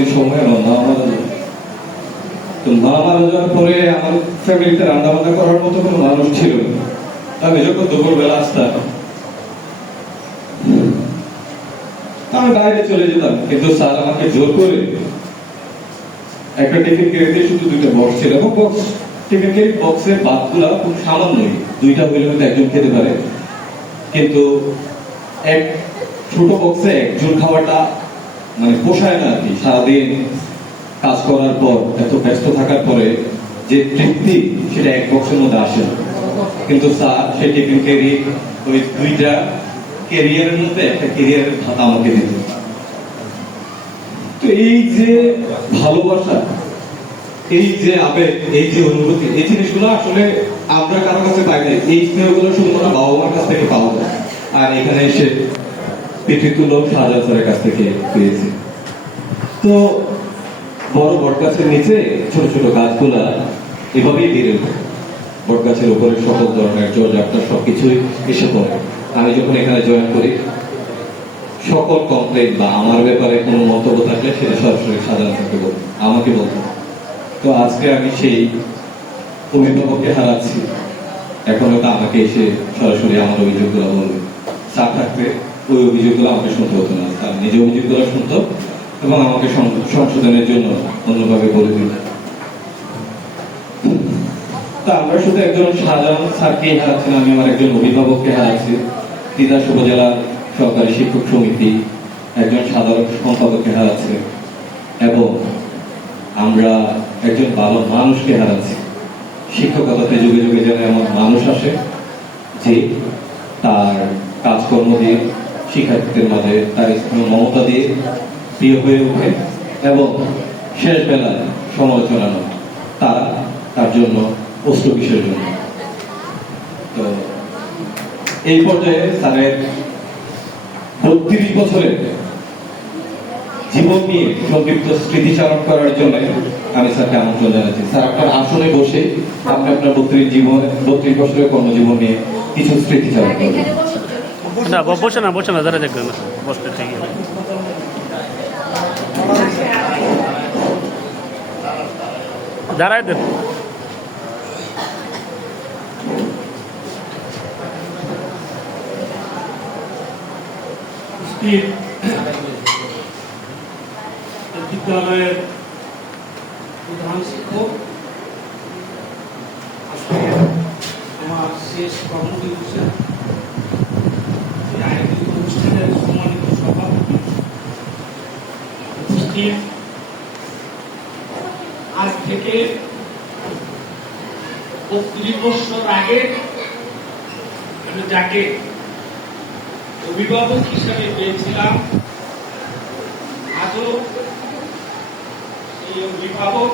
ওই সময় আমার মা মারা যায়। তো মা মারা যাওয়ার পরে আমার ফ্যামিলিতে রান্না বান্না করার মতো কোনো মানুষ ছিল না। আমি যখন দুপুরবেলা আসতাম আমি বাইরে চলে যেতাম, কিন্তু স্যার আমাকে জোর করে একটা টিফিন ক্যারিতে শুধু 2টা বক্স ছিল, এবং বক্স টিফিন ক্যারি বক্সের ভাতগুলা খুব সামান্যই, 2টা হইলে হয়তো একজন খেতে পারে, কিন্তু এক ছোট বক্সে একজন খাওয়াটা মানে পোষায় না আর কি। সারাদিন কাজ করার পর এত ব্যস্ত থাকার পরে যে তৃপ্তি সেটা এক বক্সের মধ্যে আসে না। কিন্তু স্যার সেই টিফিন ক্যারি ওই 2টা ক্যারিয়ারের মধ্যে একটা ক্যারিয়ারের ভাত আমাকে দিত। তো এই যে ভালোবাসা, এই যে আবেগ, এই যে অনুভূতি, এই জিনিসগুলো আসলে আমরা কারো কাছে পাই না। এই স্নেহগুলো শুধুমাত্র বাবা মার কাছ থেকে পাওয়া যায়, আর এখানে এসে পিতৃতুল্য শাহজাহান স্যারের কাছ থেকে পেয়েছি। তো বড় বট গাছের নিচে ছোট ছোট গাছগুলা এভাবেই বেড়ে ওঠে। বট গাছের উপরে সকল ধরনের জলযাত্রা সবকিছুই এসে পড়ে। আমি যখন এখানে জয়েন করি, সকল কমপ্লেন বা আমার ব্যাপারে কোনো মন্তব্য থাকলে সেটা সরাসরি শাহজাহান স্যারকে বলতো, আমাকে বলতো। তো আজকে আমি সেই অভিভাবককে হারাচ্ছি, এখন হয়তো আমাকে এসে সরাসরি আমার অভিযোগগুলো বলবে। স্যার থাকতে ওই অভিযোগগুলো আমাকে শুনতে হতো না, স্যার নিজে অভিযোগগুলো শুনতো এবং আমাকে সংশোধনের জন্য অন্যভাবে বলে দিত। তা আমরা শুধু একজন শাহজাহান স্যারকেই হারাচ্ছি না, আমি আমার একজন অভিভাবককে হারাচ্ছি, তিতাস উপজেলা সহকারী শিক্ষক সমিতি একজন সাধারণ সম্পাদককে হারাচ্ছে, এবং আমরা একজন ভালো মানুষকে হারাচ্ছি। শিক্ষকতাতে যুগে যুগে যেন এমন মানুষ আসে যে তার কাজকর্ম দিয়ে শিক্ষার্থীদের মাঝে তার স্নেহ মমতা দিয়ে প্রিয় হয়ে ওঠে, এবং শেষ বেলায় সমালোচনা নয়, তারা তার জন্য অস্ত্র কিসের জন্য। তো এই পর্যায়ে স্যারের 32 বছরের জীবন নিয়ে সংক্ষিপ্ত স্মৃতিচারণ করার জন্য আমি স্যারকে আমন্ত্রণ জানাচ্ছি। স্যার আপনার আসনে বসে আপনি আপনার 32 বছরের কর্মজীবন নিয়ে কিছু স্মৃতিচারণ করবেন। না বসে না যারা দেখবেন না, বসতে ঠিক দাঁড়ায় দেন। বিদ্যালয়ের প্রধান শিক্ষক, আজকে আমার শেষ কর্মদিবসে আয়োজিত অনুষ্ঠানের সম্মানিত সভাপতি উপস্থিত, আজ থেকে 32 বছর আগে আমি যাকে অভিভাবক হিসেবে পেয়েছিলাম, আজও এই অভিভাবক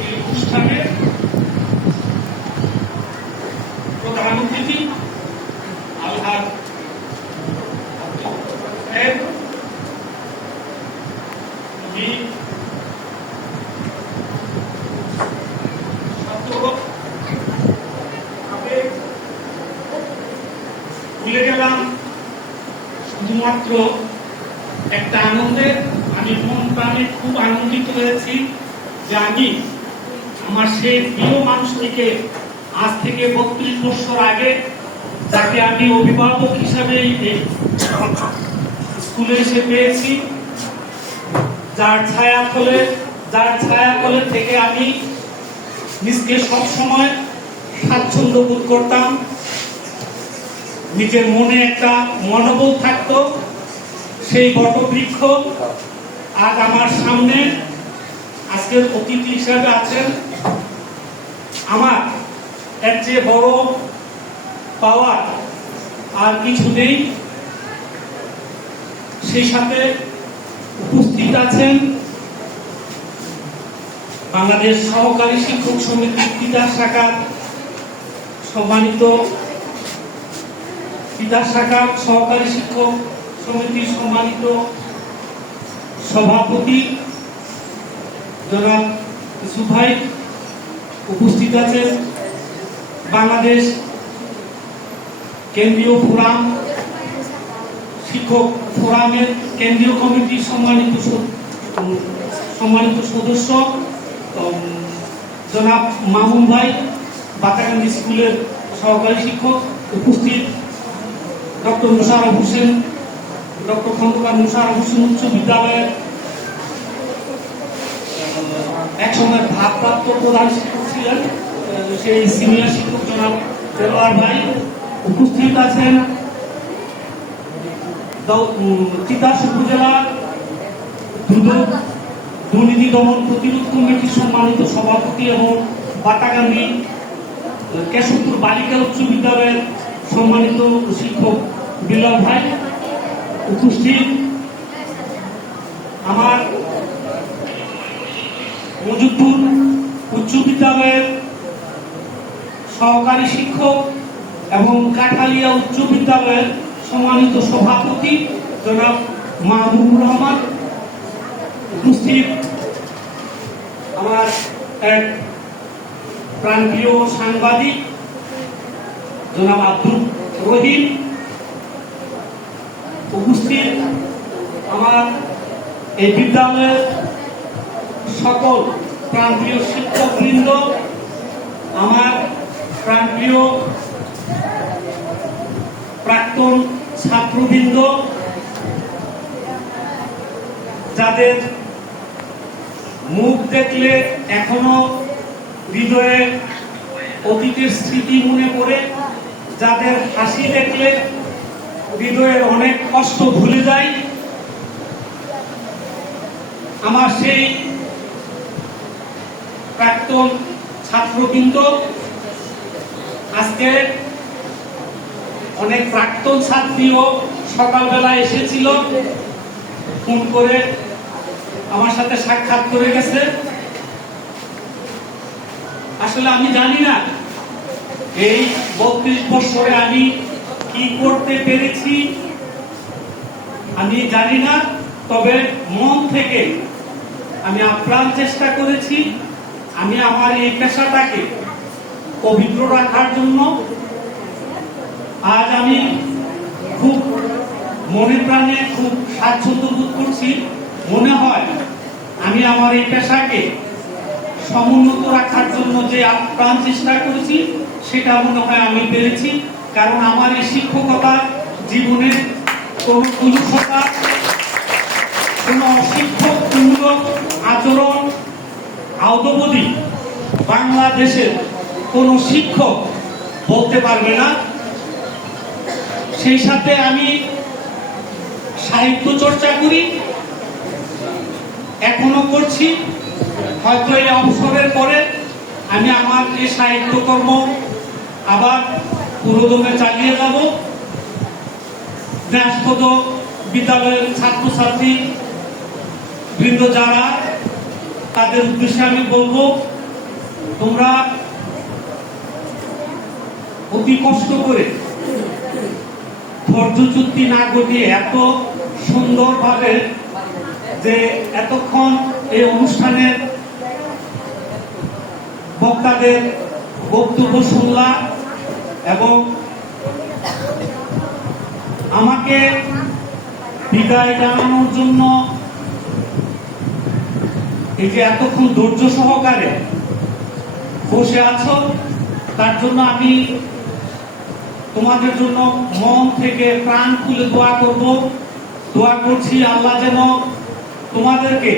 এই অনুষ্ঠানে প্রধান অতিথি আলহাজ ভুলে গেলাম শুধুমাত্র একটা আনন্দের। আমি মন প্রাণে খুব আনন্দিত হয়েছি যে আমি আমার সেই প্রিয় মানুষটিকে আজ থেকে 32 বছর আগে, যাকে আমি অভিভাবক হিসাবে স্কুলে এসে পেয়েছি, যার ছায়াতলে থেকে আমি নিজকে সবসময় স্বাচ্ছন্দ্য বোধ করতাম, নিজের মনে একটা মনোবল থাকতো। সেই বটবৃক্ষ আজ আমার সামনে আজকের অতিথি হিসাবে আছেন। আমার এর চেয়ে বড় পাওয়ার আর কিছু নেই। সেই সাথে উপস্থিত আছেন বাংলাদেশ সহকারী শিক্ষক সমিতির তিতাস শাখার সম্মানিত সহকারী শিক্ষক সমিতির সম্মানিত সভাপতি জনাব ইউসুফ ভাই, উপস্থিত আছেন বাংলাদেশ কেন্দ্রীয় ফোরাম শিক্ষক ফোরামের কেন্দ্রীয় কমিটির সম্মানিত সদস্য জনাব মামুন ভাই, বাতাকান্দি স্কুলের সহকারী শিক্ষক, উপস্থিত ডক্টর মুশারফ হোসেন, ডক্টর খন্দকার মুশারফ হোসেন উচ্চ বিদ্যালয়ের একসময় ভারপ্রাপ্ত প্রধান শিক্ষক ছিলেন, সেই সিনিয়র শিক্ষক জনাব দেলোয়ার ভাই, উপস্থিত আছেন তিতাস উপজেলা দুর্নীতি দমন প্রতিরোধ কমিটির সম্মানিত সভাপতি এবং বাটাকান্দি কেশবপুর বালিকা উচ্চ বিদ্যালয়ের সম্মানিত শিক্ষক বিলাল ভাই, উপস্থিত আমার মজুদপুর উচ্চ বিদ্যালয়ের সহকারী শিক্ষক এবং কাঠালিয়া উচ্চ বিদ্যালয়ের সম্মানিত সভাপতি জনাব মাহবুবুর রহমান, উপস্থিত আমার এক প্রান্তীয় সাংবাদিক জনাব আব্দুল রহিম, উপস্থিত আমার এই বিদ্যালয়ের সকল প্রান্তীয় শিক্ষকবৃন্দ, আমার প্রান্তীয় প্রাক্তন ছাত্রবৃন্দ, যাদের মুখ দেখলে এখনো হৃদয়ে অতীতের স্মৃতি মনে পড়ে, যাদের হাসি দেখলে হৃদয়ের অনেক কষ্ট ভুলে যায়, আমার সেই প্রাক্তন ছাত্রবৃন্দ, আজকে অনেক প্রাক্তন ছাত্রীও সকালবেলা এসেছিল, ফোন করে আমার সাথে সাক্ষাৎ করে গেছে। আসলে আমি জানি না এই 32 বছরে আমি কি করতে পেরেছি, আমি জানি না, তবে মন থেকে আমি আপ্রাণ চেষ্টা করেছি আমি আমার এই পেশাটাকে পবিত্র রাখার জন্য। আজ আমি খুব মনে প্রাণে খুব স্বাচ্ছন্দ্য বোধ করছি, মনে হয় আমি আমার এই পেশাকে সমুন্নত রাখার জন্য যে আপ্রাণ চেষ্টা করেছি সেটা মনে হয় আমি পেরেছি। কারণ আমার এই শিক্ষকতা জীবনে কোন কুলুষতা, কোন অশিক্ষকমূলক আচরণ আদবদি বাংলাদেশের কোন শিক্ষক বলতে পারবে না। সেই সাথে আমি সাহিত্য চর্চা করি, এখনো করছি, হয়তো এই অবসরের পরে আমি আমার এই সাহিত্যকর্ম আবার পুরোদমে চালিয়ে যাব। ন্যাসপদ বিদ্যালয়ের ছাত্রছাত্রী বৃন্দ যারা, তাদের উদ্দেশ্যে আমি বলবো, তোমরা অতি কষ্ট করে ধৈর্যচ্যুতি না ঘটিয়ে এত সুন্দরভাবে যে এতক্ষণ এই অনুষ্ঠানের বক্তাদের বক্তব্য শুনলা এবং আমাকে বিদায় জানানোর জন্য এই যে এতক্ষণ ধৈর্য সহকারে বসে আছো, তার জন্য আমি তোমাদের জন্য মন থেকে প্রাণ খুলে দোয়া করব। দোয়া করছি আল্লাহ যেন তোমাদেরকে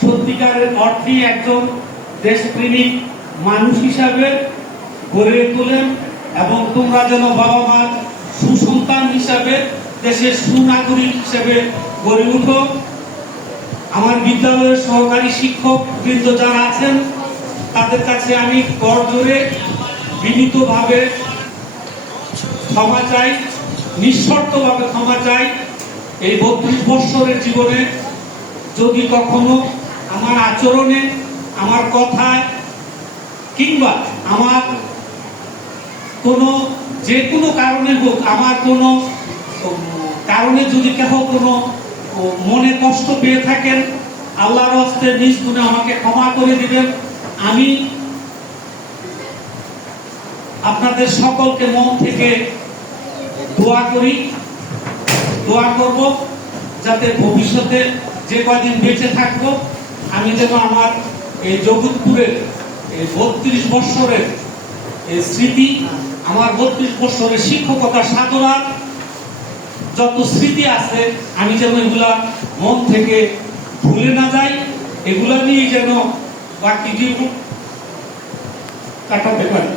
সত্যিকারের অর্থে একজন দেশপ্রেমিক মানুষ হিসাবে গড়ে তোলেন এবং তোমরা যেন বাবা মার সুসন্তান হিসাবে, দেশের সুনাগরিক হিসেবে গড়ে উঠো। আমার বিদ্যালয়ের সহকারী শিক্ষক বৃন্দ যারা আছেন, তাদের কাছে আমি করজোরে বিনীতভাবে ক্ষমা চাই, নিঃশর্তভাবে ক্ষমা চাই। এই 32 বছরের জীবনে যদি কখনো আমার আচরণে, আমার কথায় কিংবা আমার কোনো যে কোনো কারণে হোক, আমার কোনো কারণে যদি কেহ কোনো মনে কষ্ট পেয়ে থাকেন, আল্লাহর হস্তে নিজ গুণে আমাকে ক্ষমা করে দিবেন। আমি আপনাদের সকলকে মন থেকে দোয়া করি, দোয়া করব যাতে ভবিষ্যতে যে কয়দিন বেঁচে থাকবো আমি যেন আমার এই জগৎপুরের এই 32 বৎসরের এই স্মৃতি, আমার 32 বৎসরের শিক্ষকতা সাধনার যত স্মৃতি আছে আমি যেন এগুলা মন থেকে ভুলে না যাই, এগুলা নিয়ে যেন বাকি জীবন কাটাতে পারি।